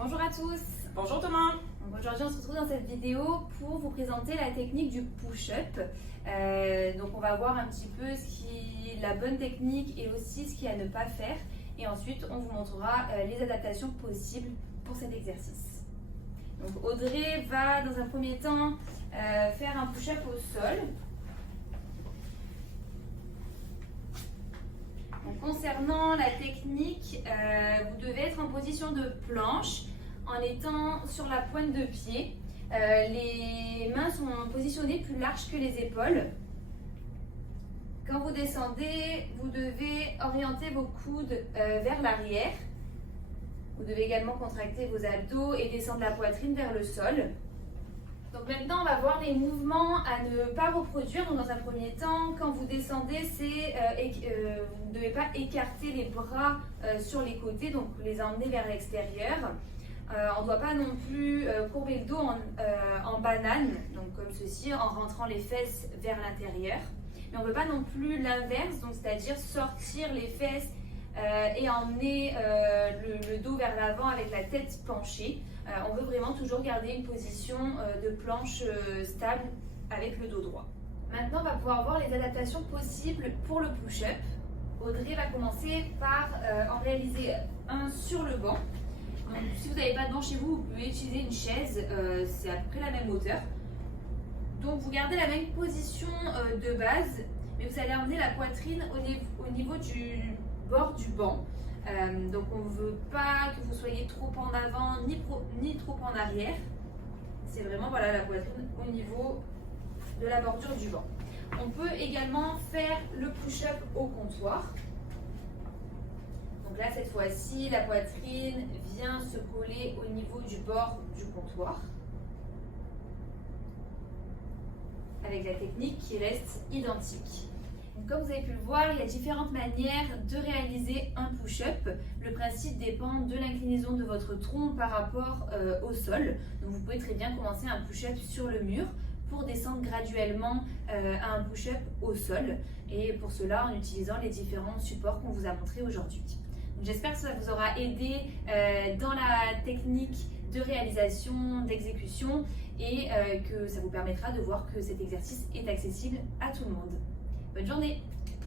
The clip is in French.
Bonjour à tous. Bonjour tout le monde. Aujourd'hui on se retrouve dans cette vidéo pour vous présenter la technique du push-up. Donc on va voir un petit peu la bonne technique et aussi ce qu'il y a à ne pas faire. Et ensuite on vous montrera les adaptations possibles pour cet exercice. Donc Audrey va dans un premier temps faire un push-up au sol. Donc, concernant la technique, vous devez être en position de planche en étant sur la pointe de pied. Les mains sont positionnées plus larges que les épaules. Quand vous descendez, vous devez orienter vos coudes vers l'arrière. Vous devez également contracter vos abdos et descendre la poitrine vers le sol. Donc maintenant, on va voir les mouvements à ne pas reproduire. Donc dans un premier temps, quand vous descendez, vous ne devez pas écarter les bras sur les côtés, donc les emmener vers l'extérieur. On ne doit pas non plus courber le dos en banane, donc comme ceci, en rentrant les fesses vers l'intérieur. Mais on ne veut pas non plus l'inverse, donc c'est-à-dire sortir les fesses et emmener le dos vers l'avant avec la tête penchée. On veut vraiment toujours garder une position de planche stable avec le dos droit. Maintenant, on va pouvoir voir les adaptations possibles pour le push-up. Audrey va commencer par en réaliser un sur le banc. Donc, si vous n'avez pas de banc chez vous, vous pouvez utiliser une chaise, c'est à peu près la même hauteur. Donc vous gardez la même position de base, mais vous allez emmener la poitrine au niveau du bord du banc. Donc on ne veut pas que vous soyez trop en avant ni trop en arrière. C'est vraiment la poitrine au niveau de la bordure du banc. On peut également faire le push-up au comptoir. Donc là, cette fois-ci, la poitrine vient se coller au niveau du bord du comptoir, avec la technique qui reste identique. Donc, comme vous avez pu le voir, il y a différentes manières de réaliser un push-up. Le principe dépend de l'inclinaison de votre tronc par rapport au sol. Donc vous pouvez très bien commencer un push-up sur le mur pour descendre graduellement à un push-up au sol. Et pour cela, en utilisant les différents supports qu'on vous a montrés aujourd'hui. J'espère que ça vous aura aidé dans la technique de réalisation, d'exécution et que ça vous permettra de voir que cet exercice est accessible à tout le monde. Bonne journée!